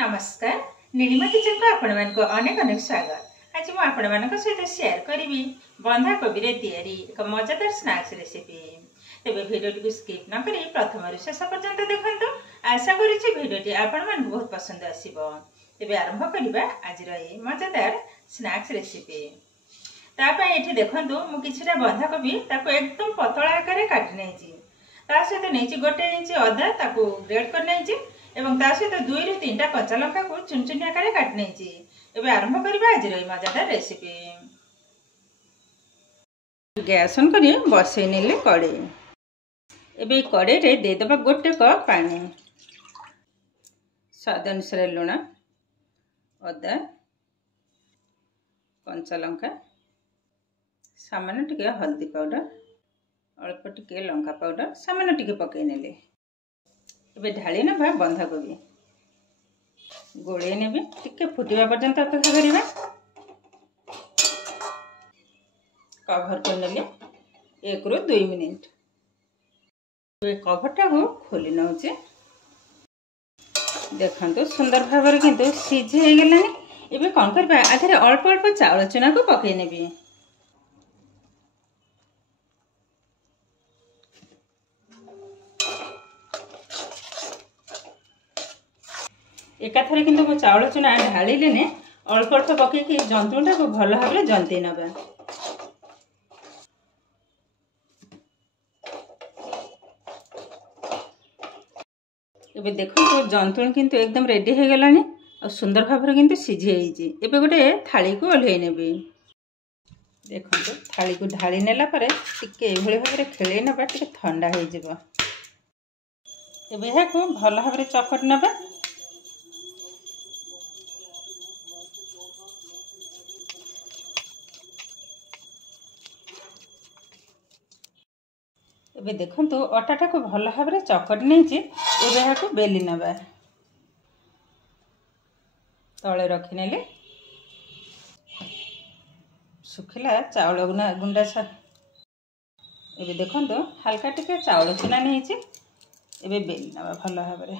नमस्कार नीलिमा किचन को आपण मानको अनेक अनेक स्वागत। आज मु आपण मानक सहित शेयर करी बंधा कोबी रे तैयारी एक मजेदार स्नैक्स रेसिपी। तेबे वीडियो को स्किप न करी प्रथम रु शेष पर्यंत देखंतु। आशा करूची वीडियो आपण मानको बहुत पसंद आसीबो। तेबे आरंभ करिबा आज रे मजेदार स्नैक्स रेसिपी। तापा एठी देखंतु मु किछिटा बंधा कोबी ताको एकदम पतला आकार काटि नेछि। ता सहित नेछि 1 इंच अदा ताको ग्रेट कर नेछि एवं ता सहित 2 ରୁ 3टा कच्चा लंका को चुन चुन आकार काटि नेछि। एबे आरंभ करिबा आज रे मजेदार रेसिपी। गैस ऑन करी बसै नेले कड़े। एबे कड़े रे दे दबा 1 कप पानी, स्वाद अनुसार लुण, अदा, कंचा लंका, सामान्य टिके हल्दी पाउडर, अल्प टिके लंका पाउडर सामान्य टिके पकै नेले। एबे ढाली ना बंधा कोबी गोले नेबे टिके फुटिबा पर्यंत अपेक्षा करिबा। कवर कर नेले 1 ରୁ 2 मिनिट। ए कवरटा को खोली नउचे। देखंतु सुंदर भाबर किंतु सिझे हे गेलानी। एबे कोन करबा आधरे अल्प अल्प चावल चुना को पकै नेबी। एकाथरे किंतु मो चावल चुना ढाली लेने अल्प अल्प पके कि जंतुटा को भल भाबरे जंती नबा। एबे देखो तो जंतुण किंतु एकदम रेडी हे गेलानी और सुंदर भाबरे किंतु सिझे हिची। एबे गोटे थाली को ओल्हे नेबी। देखो तो थाली को ढाली नेला परे टिके एभଳି भाबरे खेले नबा, टिके ठंडा हे जिवो। एबे हे को भल भाबरे चकट नबा। एबे देखंतु अटाटा को भल भाबरे चकट नेछि। एबे हाको बेली नबा, तळे रखि नेले सुखिला चावल गुंडा सा। एबे देखंतु हल्का टिके चावल चुना नेछि। एबे बेली नबा भल भाबरे।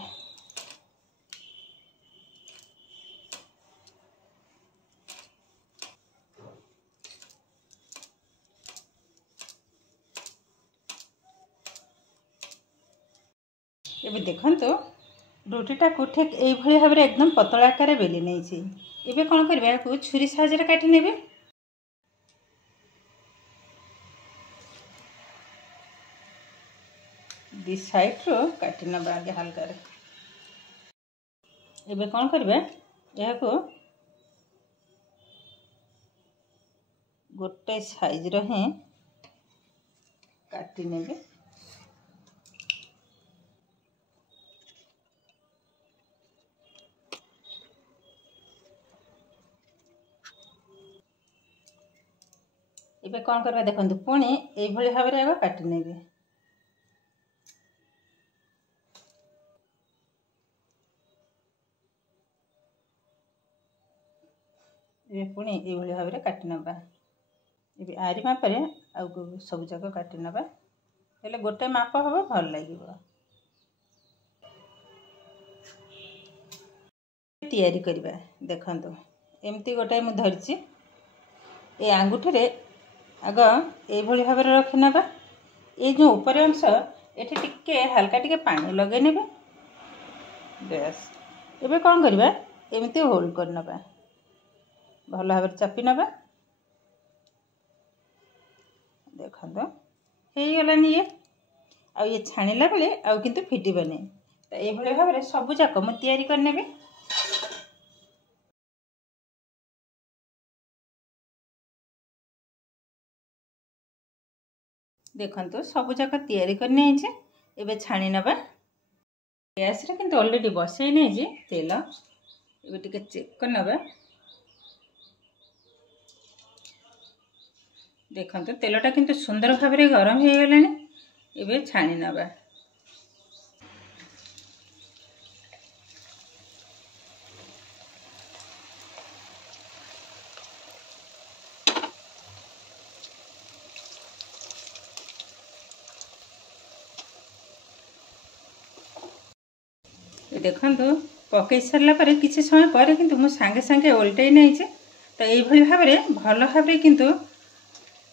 एबे देखंतु रोटीटा को ठीक एई भली भाबरे एकदम पतला आकार बेली नेछि। एबे कोन करबा को छुरी साहाय्य काटि नेबे। दी साइड रो काटि नबा आगे हल्का रे। एबे कोन करबा या को गोटे साइज रो हे काटि नेबे। एबे कोन करबा देखंतु पुणी एई भली भाबरे आगो काटि नेबे। एबे पुणी एई भली भाबरे काटि नबा। एबे आरी मापरे आ सब जाक काटि नबा। हेले गोटे माप हबो भल लागिबो। तैयारी करबा देखंतु एमती गोटे मु धरछि। ए आंगुठी रे आग एई भली भाबरे रखि नबा। ए जो ऊपर अंश एठी टिके हल्का टिके पानी लगे नेबे। बस एबे कोन करबा एमती होल्ड कर नबा, भल भाबरे चापी नबा। देखंतु हे गेलानी ये आ ये छाणीला बेले आ किंतु फिटिबनी। त एई भली भाबरे सब जाक मु तैयारी कर नेबे। देखंतु सब जाक तैयारी कर नेछि। एबे छाणी नबा। गैस रे किंतु ऑलरेडी बसै नेछि तेल। एबे टिके चेक कर नबा। देखंतु तेलटा किंतु सुंदर भाबरे गरम हे गेलानी। एबे छाणी नबा। देखंतु पकई सारा पर किसी समय पर किंतु मु सांगे सांगे ओल्टाई नहीं तो यही भाव में भल भाव किंतु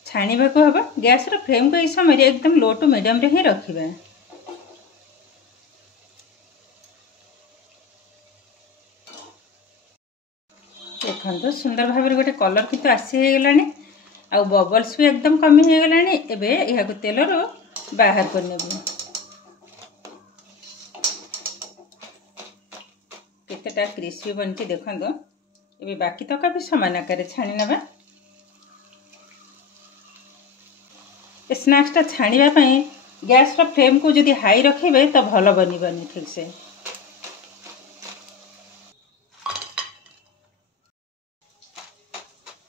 छाणीबा को हम गैस फ्लेम को यह समय एकदम लो टू मीडियम रे ही रखिबा। देखो सुंदर भाव गोटे कलर किंतु आसी हो गलानी आ बबल्स भी एकदम कमी हो गलानी। एबे यह तेल रो बाहर कर नेबू। केतेटा क्रिस्पी बनची देखो ये बाकी तक भी समान आकार छाणी नबा। स्नैक्सटा छाणीबा गैस फ्लेम को जदि हाई रखिबे तो भल बनी ठीक से।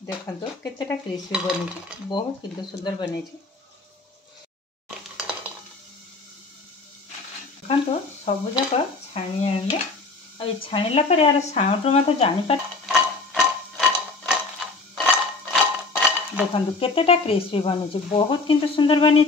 देखो केतेटा क्रिस्पी बनी बहुत किंतु सुंदर बने। देखो सब जाक छाणी आनले आ छाणीला पर यार साउंड मत जानीपार। देखो केतेटा क्रिस्पी बनी बहुत किंतु सुंदर बनी।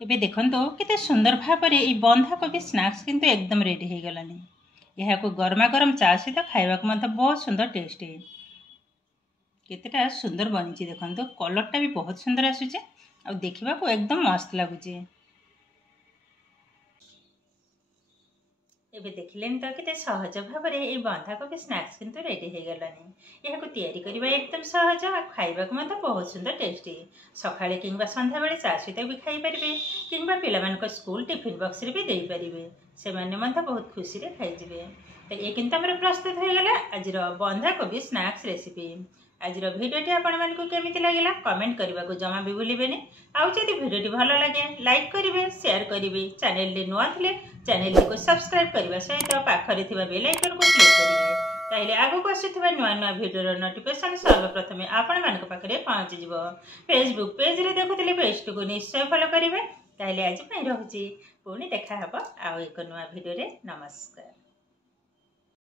एबे देखंतो केते सुंदर भाव में बंधा कोबी स्नैक्स किंतु एकदम रेडी हो गलानी। यह को गरमा गरम चा सहित खाइबा को मतलब बहुत सुंदर टेस्ट केतेटा सुंदर बनी। देखंतो कलरटा भी बहुत सुंदर आसुचे आ देखिबा को एकदम मस्त लागुचे। एबे देखिलेन तो केते सहज भाव में ये बंधाकोबी स्नैक्स किंतु रेडी हो गलानी। यह को तैयारी करबा एकदम सहज आ खाइबा को मतलब बहुत सुंदर टेस्टी। सकाळे किंबा संध्या बेले चा सहित भी खाई परिबे किंबा पिलामानक स्कूल टिफिन बॉक्स रे भी देई परिबे से माने मतलब बहुत खुशी रे खाई जिवे। तो ये किंतु हमर प्रस्तुत हो गला आजिर बंधाकोबी स्नैक्स रेसिपी। आजिर भिडियोटी आपण मानकु केमिति लागिला कमेंट करबा को जमा भी भूलिबेनी। आउ जदि भिडियोटी भलो लागे लाइक करिवे शेयर करिवे चैनल ले नुआ थिले चैनल को सब्सक्राइब करबा सहित पाखरे थिबा बेल आइकन को क्लिक करिवे ताइले आगो को आसीथिबा नुआ नुआ भिडियोर नोटिफिकेशन सर्वप्रथम आपण मानक पाखरे पहुंच जिवो। फेसबुक पेज रे देखुथिले पेज को निश्चय फॉलो करिवे। ताइले आज पई रहूची पुणी देखा हबो आउ एक नुआ भिडियो रे। नमस्कार।